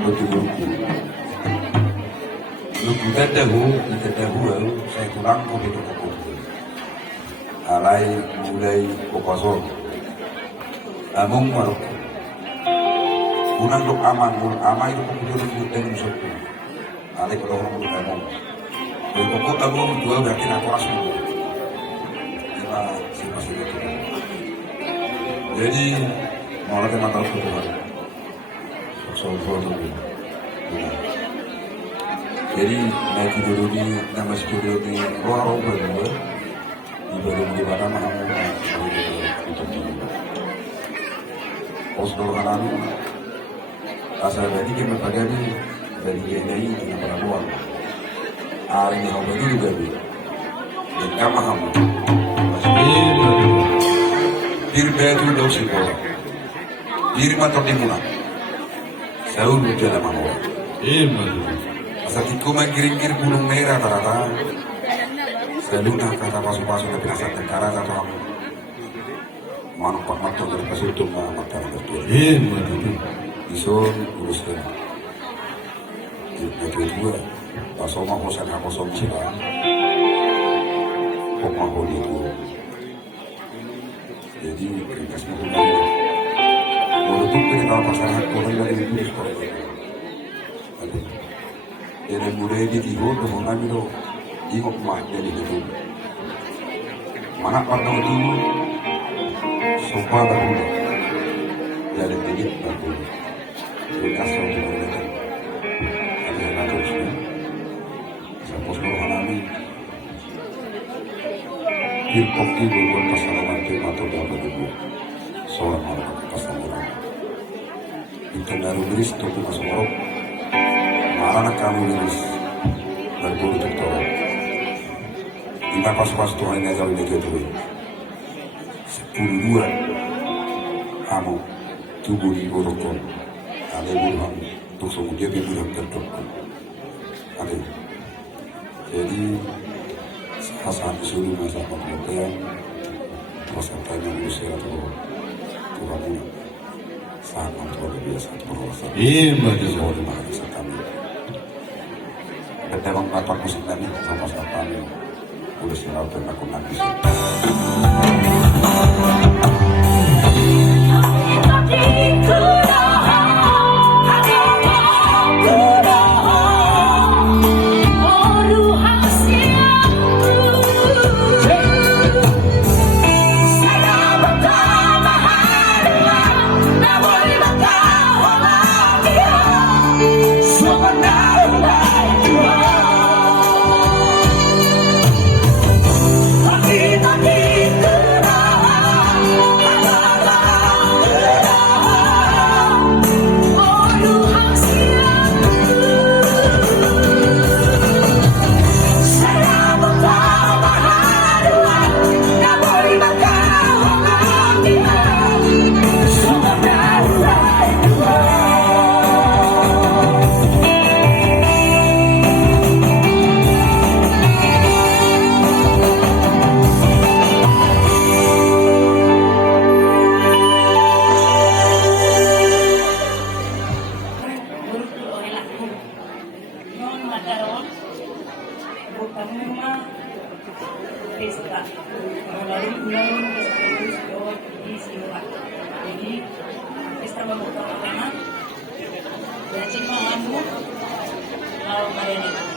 Betul-betul. Lu kita tahu, saya kurang kau itu kau. Alai mulai kokosor. Among marok. Unang dok aman, amai itu kau itu dengan satu. Alai kalau orang itu among. Kalau kau tahu jual berarti nak keras semua. Lima masih itu. Jadi malah teman tahu keluar. Soal itu. Jadi naik dulu di nama studio di ruang berdua di baru di mana mana untuk pos dorongan asal dari kita pada dari GNI dengan pelabuhan hari ini orang itu juga di dan kama kamu diri betul dosi bola diri mata di mana saya udah dalam awal saat itu menggiring-giring gunung merah rata-rata selalu nak kata pasuk-pasuk dari asal Tenggara atau manfaat mata dari pasuk itu mata berdua isun uruskan itu dua pasoma kosan kosom siapa kok mau itu jadi ringkas mengenai walaupun kita pasangan orang dari itu sekolah Jadi mulai di tigo, kemudian itu ingok mah jadi itu. Mana pada itu sofa baru, jadi tinggi baru. Bekas sofa baru. Ada yang ada usnya. Sapos kalau kami kopi berbuat pasangan nanti atau dapat itu. Seorang orang pasangan. Itu dari beris itu masuk orang. Anak kamu lulus berburu doktorat. Lima pas-pas Tuhan yang jauh lebih tua. 10 kamu tubuh ibu doktor. Ada bulan untuk semua dia bulan doktor. Ada. Jadi saat disuruh masa penelitian masa tanya usia atau Tuhan saat luar biasa terasa. Jauh di mana kami. Memang bapak musik tadi sama-sama kami udah silau dan aku nanti Jadi, pesta membuka makanan, dan cuma anu, kalau kalian